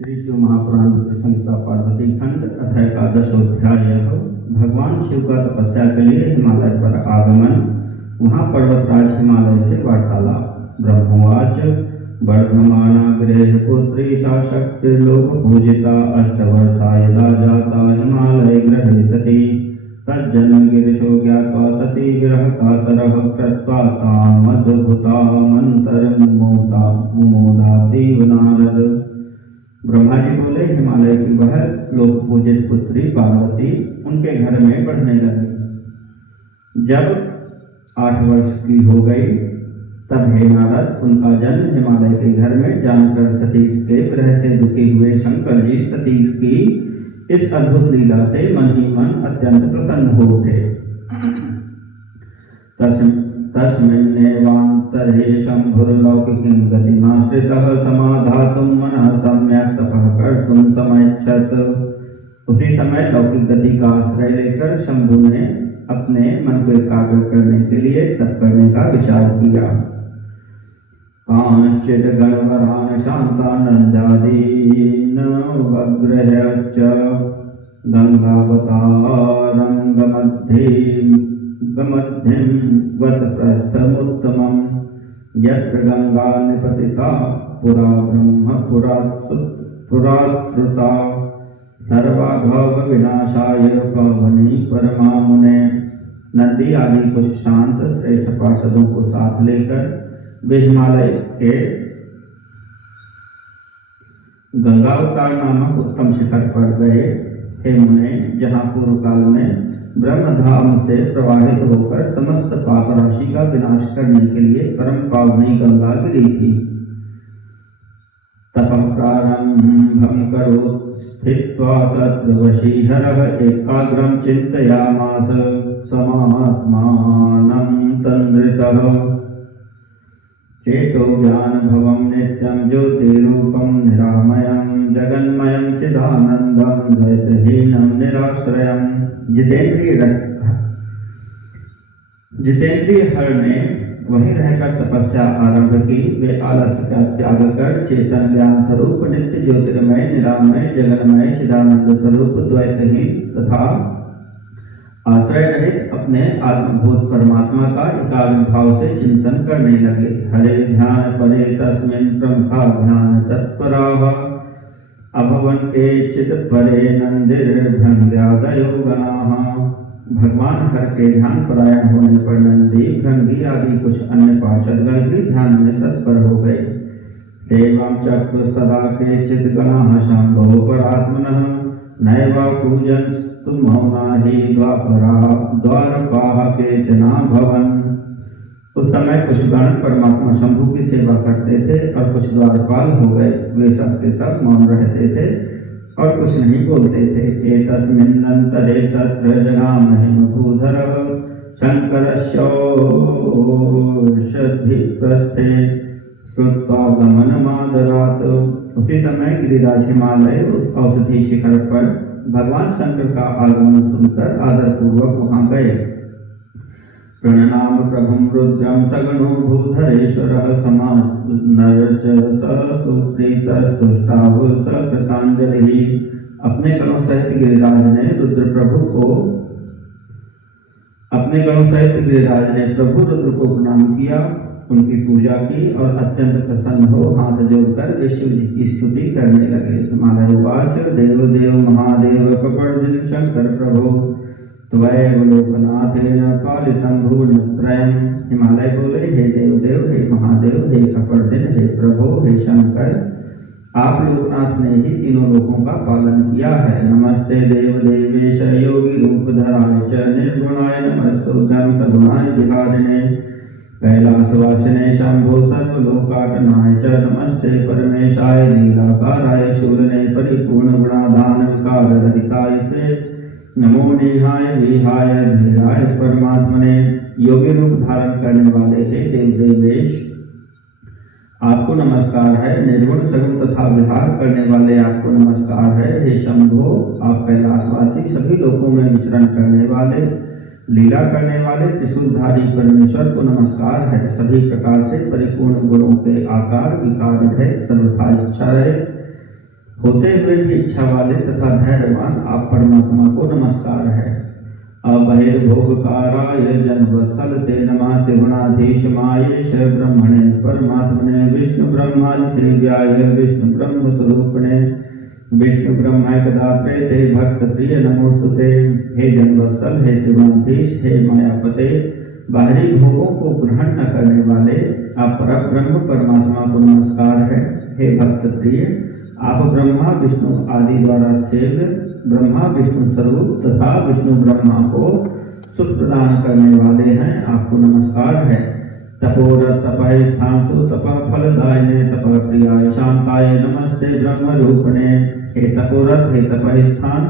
श्री शिव महापुराण संहिता पार्वती खंड अध्याय का 10वां अध्याय। भगवान शिव का तपस्या के लिए हिमालय पर आगमन। वहाँ पर्वतराज हिमालय से वार्तालाप। ब्रह्मवाच वर्धमानाग्रेह पुत्री सा शक्तिर्लोक पूजिता अष्टवर्षा यदा जाता हिमालय ग्रहे सती तज्जन्म गिरिशो ज्ञात्वा सती विरह कातरः कृत्वा तामद्भुता मुमोदातीव नारद। ब्रह्मा जी बोले, हिमालय की वह लोक पूजित पुत्री पार्वती उनके घर में बढ़ने लगी। जब 8 वर्ष की हो गई तब हे नारद, उनका जन्म हिमालय के घर में जानकर सतीश के विरह से दुखी हुए शंकर जी सतीश की इस अद्भुत लीला से मन ही मन अत्यंत प्रसन्न हो उठे। तस्मिन्नेवान्तरे शम्भुर्लौकिकीं गतिमाश्रितः समाधातुं मनः सम्यक् तपः कर्तुं समैच्छत्। उसी समय लौकिक गति का आश्रय लेकर शंभु ने अपने मन को एकाग्र करने के लिए तप करने का विचार किया। कांचित् गणवरान् शान्तानन्दादीन् वग्रह्य च गंगावतारंगमध्यं वत्प्रस्थमुत्तमम् यत्र गंगा निपतिता पुरा ब्रह्म पुराश्रुता सर्वाघव विनाशाय पवनी परमामुने। नदी आदि कुछ शांत श्रेष्ठ पार्षदों को साथ लेकर वे हिमालय के गंगावतार नामक उत्तम शिखर पर गए। हे मुने, जहाँ पूर्व काल में ब्रह्मधाम से प्रवाहित होकर समस्त पाप राशि का विनाश करने के लिए परम पावनी गंगा गिरी थी। तपः प्रारंभं करोत् स्थित्वा तत्र वशीधरः एकाग्रं चिन्तयामास समात्मानं तन्द्रितः। चेतो ज्ञानभवं नित्यं ज्योतिरूपं निरामयं जगन्मयं चिदानन्दं द्वैतहीनं निराश्रयं। जितेंद्रिय हर ने वहीं रहकर तपस्या आरंभ की। वे आलस्य का त्याग कर चेतन ज्ञान स्वरूप नित्य ज्योतिर्मय निरामय जगन्मय चिदानंद स्वरूप द्वैतहीन तथा आश्रय रहित अपने आत्मभूत परमात्मा का एकाग्र भाव से चिंतन करने लगे। हरे ध्यान परे तस्मिन् प्रमुखा ध्यान तत्पराः अभवन् केचित् परे नन्दिर्भृङ्ग्यादयो गणाः। भगवान हर के ध्यान परायण होने पर नंदी भृंगी आदि कुछ अन्य पार्षदगण भी ध्यान में तत्पर हो गए। सेवं चक्रुस्तदा केचित् गणाः शम्भो परात्मनः नैव पूजन्तु मौनाहि द्वारपाः केचना भवन्। उस समय कुछ गण परमात्मा शंभु की सेवा करते थे और कुछ द्वारपाल हो गए। वे सब के सब मौन रहते थे और कुछ नहीं बोलते थे। एतस्मिन्नन्तरे तत्र जगामहिमभूधरः शङ्करस्योषधिप्रस्थे श्रुत्वा गमनमादरात्। उसी समय गिरिराज हिमालय उस औषधि शिखर पर भगवान शंकर का आगमन सुनकर आदरपूर्वक वहां गए। प्रणनाम प्रभुं रुद्रं सगणो भूधरेश्वरः समानर्चसुप्रीतस्तुष्टावुसकृताञ्जलिः। अपने गणों सहित गिरिराज ने प्रभु रुद्र को प्रणाम किया, उनकी पूजा की और अत्यंत प्रसन्न हो हाथ जोड़कर वे शिव जी की स्तुति करने लगे। हिमालय उवाच देव देव महादेव कपर्दिन शंकर प्रभो त्वयैव लोकनाथेन पालितं भुवनत्रयम्। हिमालय बोले, हे देवदेव हे महादेव हे कपर्दिन हे प्रभो हे शंकर, आप लोकनाथ ने ही तीनों लोकों का पालन किया है। नमस्ते देव देवेश योगी रूपधराय च निर्गुणाय नमस्तुभ्यं सगुणाय विहारिणे कैलासवासिने शंभो सर्वलोकाटनाय च नमस्ते परमेशाय लीलाकाराय शूलने परिपूर्ण गुणाधान विकाररहिताय ते नमो नेहाय विहाय धीराय परमात्मने। योगी रूप धारण करने वाले हे देव देवेश, आपको नमस्कार है। निर्गुण सगुण तथा विहार करने वाले आपको नमस्कार है। हे शंभो, आप कैलाशवासी सभी लोकों में विचरण करने वाले लीला करने वाले त्रिशूलधारी परमेश्वर को नमस्कार है। सभी प्रकार से परिपूर्ण गुणों के आकार विकार है, सर्वथा इच्छा रहे होते हुए भी इच्छा वाले तथा धैर्यवान आप परमात्मा को नमस्कार है। अबहिर्भोगकाराय जन्मवत्सल ते नमः त्रिगुणाधीश मायेश ब्रह्मणे परमात्मने विष्णु ब्रह्मादिसेव्याय विष्णु ब्रह्म स्वरूपिणे विष्णु ब्रह्मैकदात्रे ते भक्त प्रिय नमोस्तुते। हे जन्मवत्सल, हे त्रिगुणाधीश, हे मायापते, बाहरी भोगों को ग्रहण न करने वाले आप परब्रह्म परमात्मा को नमस्कार है। हे भक्त प्रिय, आप ब्रह्मा विष्णु आदि द्वारा सेव्य ब्रह्मा विष्णु स्वरूप तथा विष्णु ब्रह्मा को सुख प्रदान करने वाले हैं, आपको नमस्कार है। तपोरत तपः स्थांसु तपः फलदायिने तपः प्रियाय शांताय नमस्ते ब्रह्म रूपणे। हे तपोरत, हे तपः स्थान,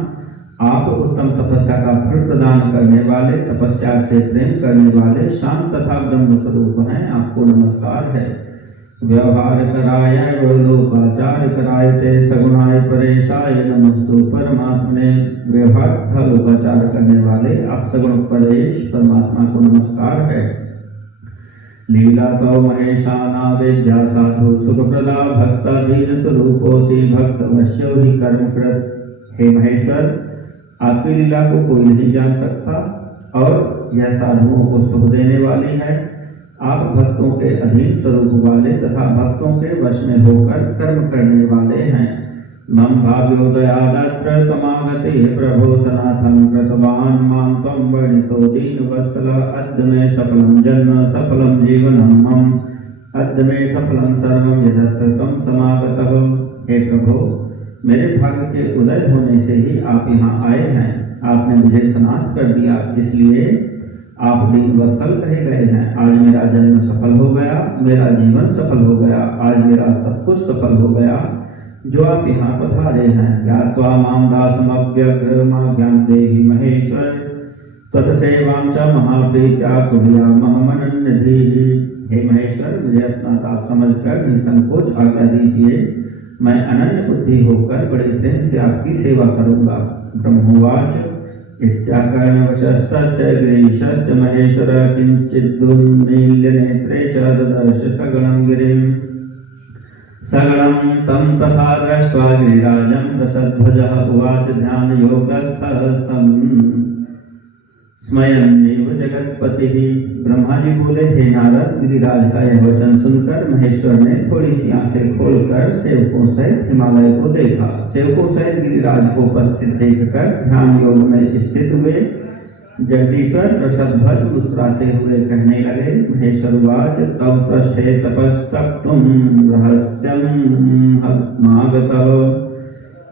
आप उत्तम तपस्या का फल प्रदान करने वाले, तपस्या से प्रेम करने वाले शांत तथा ब्रह्म स्वरूप हैं, आपको नमस्कार है। व्यवहार कराय लोकाचार कराय ते सगुणाय परेशाय नमस्तु परमात्मने। व्यवहार तथा लोकाचार करने वाले आप सगुण परेश परमात्मा को नमस्कार है। लीला तो महेशाना विद्या साधु सुख प्रदा भक्ताधीन स्वरूपोति भक्त वश्यो ही कर्म कृत। हे महेश्वर, आपकी लीला को कोई नहीं जान सकता और यह साधुओं को सुख देने वाली है। आप भक्तों के अधीन स्वरूप वाले तथा भक्तों के वश में होकर कर्म करने वाले हैं। मम भाग्योदयादत्र तमागते प्रभो सनातन कृतवान् मां त्वं वर्णितो दीनवत्सल अद्य मे सफलं जन्म सफलं जीवनं मम अद्य मे सफलं सर्वं यदत्र त्वं समागतः। हे प्रभु, मेरे भाग्य के उदय होने से ही आप यहाँ आए हैं। आपने मुझे सनात कर दिया, इसलिए आप दीनवत्सल कहे गए हैं। आज मेरा जन्म सफल हो गया, मेरा जीवन सफल हो गया, आज मेरा सब कुछ सफल हो गया जो आप यहाँ पधारे हैं। ज्ञात्वा मां दासमव्यग्र मां ज्ञान देहि महेश्वर तत्सेवां च महाप्रीत्या कुर्यामहमनन्यधि। हे महेश्वर, मुझे अपना दास समझकर निसंकोच आज्ञा दीजिए, मैं अनन्य बुद्धि होकर बड़े प्रेम से आपकी सेवा करूँगा। ब्रह्मोवाच इत्याकर्णवशस्तस्य गिरीशस्य महेश्वर किञ्चिदुन्मील्य नेत्रे च ददर्श सगणं गिरिं। सगणं तं तथा दृष्ट्वा गिरिराजं रसध्वजः उवाच ध्यानयोगस्थः स्मयन्नेव जगत्पतिः। ब्रह्मा जी बोले, हे नारद, गिरिराज का यह वचन सुनकर महेश्वर ने थोड़ी सी आंखें खोलकर सेवकों सहित हिमालय को देखा। सेवकों सहित गिरिराज को उपस्थित देखकर ध्यान योग में स्थित हुए जगदीश्वर रसध्वज मुस्कुराते हुए कहने लगे, महेश्वरवाच तव पृष्ठे तपस्तप्तुं रहस्यं हमागतः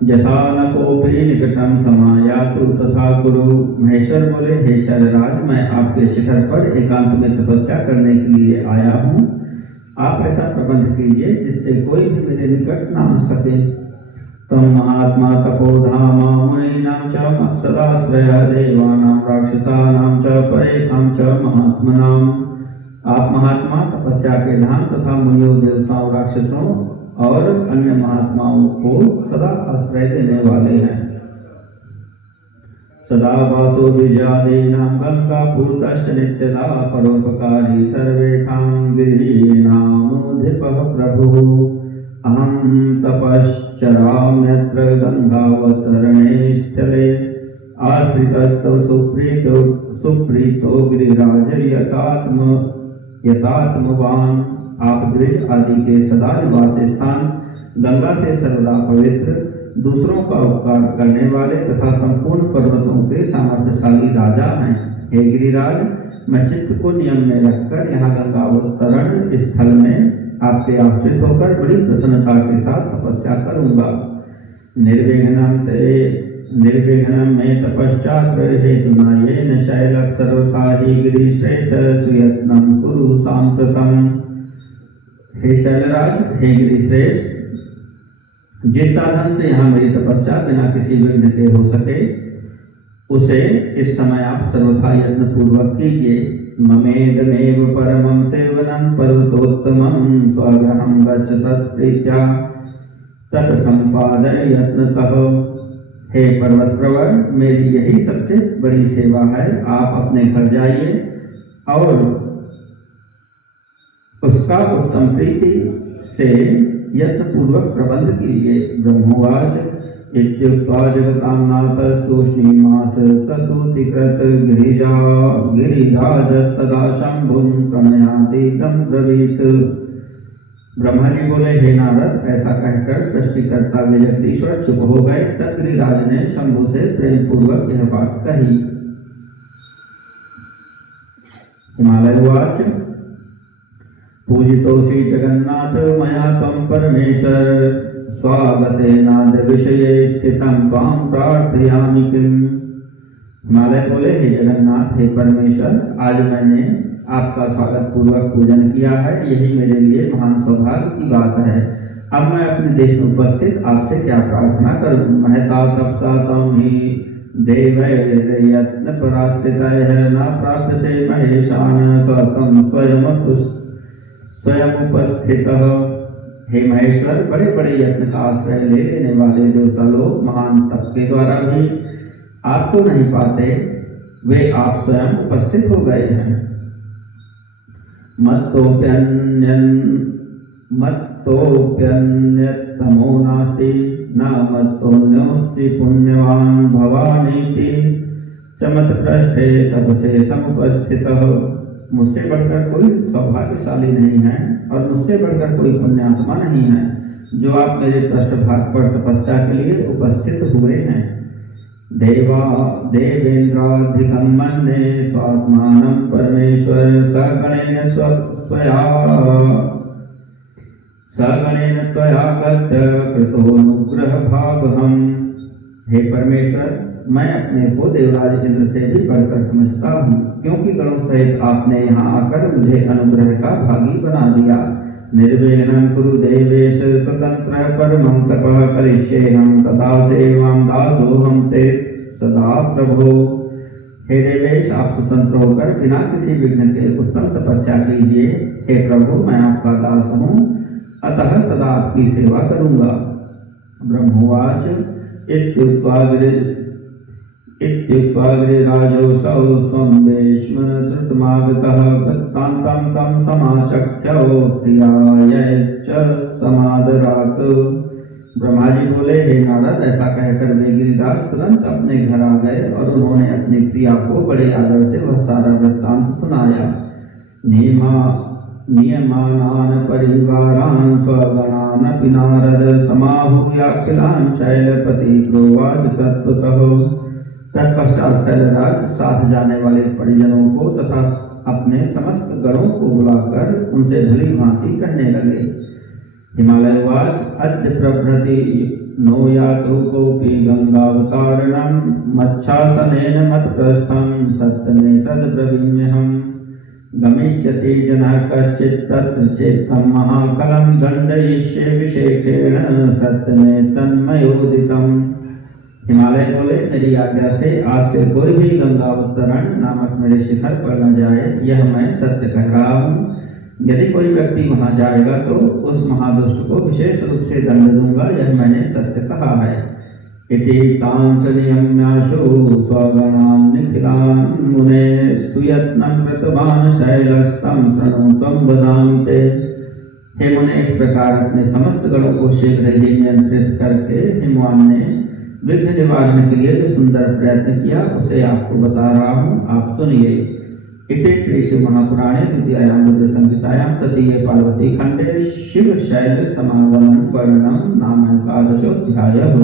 यथा न कोपि निकटम समायातु तथा कुरु। महेश्वर बोले, हे शैलराज, मैं आपके शिखर पर एकांत में तपस्या करने के लिए आया हूँ। आप ऐसा प्रबंध कीजिए जिससे कोई भी मेरे निकट न आ सके। तम महात्मा तपोधामा मुनीनां च मत्सदाश्रय देवानां राक्षसानां च परेखां च महात्मनां। आप महात्मा तपस्या के धाम तथा मुनियों देवताओं राक्षसों और अन्य महात्माओं को सदा आश्रय देने वाले हैं। सदा वासो विजादीनां गंगापूतश्च नित्यदा परोपकारी सर्वेषां गिरीणामुधिपः प्रभुः। अहं तपश्चराम्यत्र गंगावतरणे स्थले आश्रितस्तव सुप्रीतो गिरिराज यतात्मवान्। आप ब्रिज आदि के सदा निवास स्थान गंगा से सर्वदा पवित्र, दूसरों का उपकार करने वाले तथा संपूर्ण पर्वतों के सामर्थ्यशाली राजा हैं। हे गिरिराज, मैं चित्त को नियम में रखकर यहाँ गंगावतरण स्थल में आपके आश्रित होकर बड़ी प्रसन्नता के साथ तपस्या करूँगा। निर्विघ्नं मे तपश्चात्र हेतुना येन शैलः सर्वथा हि गिरिश्रेष्ठ सुयत्नं कुरु साम्प्रतम्। हे शैलराज, हे गिरिश्रेष्ठ, जिस साधन से यहाँ मेरी तपस्या बिना किसी विघ्न के हो सके उसे इस समय आप सर्वथा यत्न पूर्वक कीजिए। ममेदमेव परमं सेवनं पर्वतोत्तमं स्वगृहं गच्छ तत्प्रीत्या तत्संपादय यत्नतः। हे पर्वत प्रवर, मेरी यही सबसे बड़ी सेवा है। आप अपने घर जाइए और उसका उत्तम प्रीति से यत्न पूर्वक प्रबंध कीजिए। ब्रह्मोवाच इत्युक्त्वा जगतान्नाथ तूष्णीमास तसूतिकृत गिरिजाजस्तदा शंभुं प्रणयातीतं ब्रवीत। ब्रह्मा जी बोले, हे नारद, ऐसा कहकर सृष्टिकर्ता वे जगदीश्वर चुप हो गए। तब गिरिराज ने शंभु से प्रेम पूर्वक यह बात कही। हिमालय उवाच पूजितोऽसि जगन्नाथ मया त्वं परमेश्वर स्वागतेनाद्य विषये स्थितं त्वां प्रार्थयामि किम्। हिमालय बोले, हे जगन्नाथ, हे परमेश्वर, आज मैंने आपका स्वागत पूर्वक पूजन किया है, यही मेरे लिए महान सौभाग्य की बात है। अब मैं अपने देश में उपस्थित आपसे क्या प्रार्थना करूं। महता तपसा तम ही देवैर्यत्न परास्थितैः न प्राप्यसे महेशान स्वतम स्वयं उपस्थितः। हे महेश्वर, बड़े बड़े यत्न का आश्रय ले लेने वाले देवता लोग महान तप के द्वारा भी आपको नहीं पाते, वे आप स्वयं उपस्थित हो गए हैं। मत्तोऽप्यन्यतमो नास्ति न मत्तोऽन्योऽस्ति पुण्यवान् भवानीति चमत्पृष्ठे तपसे समुपस्थितः। मुझसे बढ़कर कोई सौभाग्यशाली नहीं है और मुझसे बढ़कर कोई पुण्यात्मा नहीं है जो आप मेरे पृष्ठभाग पर तपस्या के लिए उपस्थित हुए हैं। देवेन्द्राधिकं मन्ये स्वात्मानं परमेश्वर सगणेन त्वया गत्य कृतोऽनुग्रह भावहम्। हे परमेश्वर, मैं अपने को देवराज इंद्र से भी बढ़कर समझता हूँ, क्योंकि गणों सहित आपने यहाँ आकर मुझे अनुग्रह का भागी बना दिया। निर्विघ्नं कुरु देवेश स्वतंत्र परमं तपः करिष्येऽहं तथा सेवां दासोऽहं ते सदा प्रभो। हे देवेश, आप स्वतंत्र होकर बिना किसी विघ्न के उत्तम तपस्या कीजिए। हे प्रभु, मैं आपका दास हूँ, अतः सदा आपकी सेवा करूँगा। ब्रह्मोवाच इत्युक्त्वा गिरिराजोऽसौ स्वं वेश्म धृतमागतः वृत्तान्तं तं समाचख्यौ प्रियायैश्च समादरात्। ब्रह्मा जी बोले, हे नारद, ऐसा कहकर वे गिरिराज तुरंत अपने घर आ गए और उन्होंने अपनी प्रिया को बड़े आदर से वह सारा वृत्तांत सुनाया। नियमानान् परिवारान् स्वगणान् अपि नारद समाहूयाखिलान् शैलपति प्रोवाच तत्त्वतः। तत्पश्चात शैलराज साथ जाने वाले परिजनों को तथा अपने समस्त गणों को बुलाकर उनसे भली भांति कहने लगे। हिमालय उवाच अद्य प्रभृति नो यातु कोऽपि गंगावतारणं मच्छासनेन मत्प्रस्थं सत्यमेतद्ब्रवीम्यहम्। गमिष्यति जनः कश्चित् तत्र चेत्तं महाकलं दण्डयिष्ये विशेषेण सत्यमेतन्मयोदितम्। हिमालय बोले, मेरी आज्ञा से आज से कोई भी गंगावतरण नामक मेरे शिखर पर न जाए, यह मैं सत्य कह रहा हूँ। यदि कोई व्यक्ति वहां जाएगा तो उस महादुष्ट को विशेष रूप से दंड दूंगा, यह मैंने सत्य कहा है। इति तांस नियम्याशु स्वगणान् निखिलान् मुने सुयत्नं कृतवान् शैलस्तं शृणु त्वं वदामि ते। हे मुने, इस प्रकार अपने समस्त गणों को शीघ्र ही नियंत्रित करके हिमवान ने विघ्न निवारण के लिए जो सुंदर प्रयत्न किया उसे आपको बता रहा हूँ, आप सुनिए। इति श्री शिव महापुराणे द्वितीयायां रुद्र संहितायां तृतीय पार्वती खंडे शिव शैल समागमन वर्णनम नाम 11अध्यायः।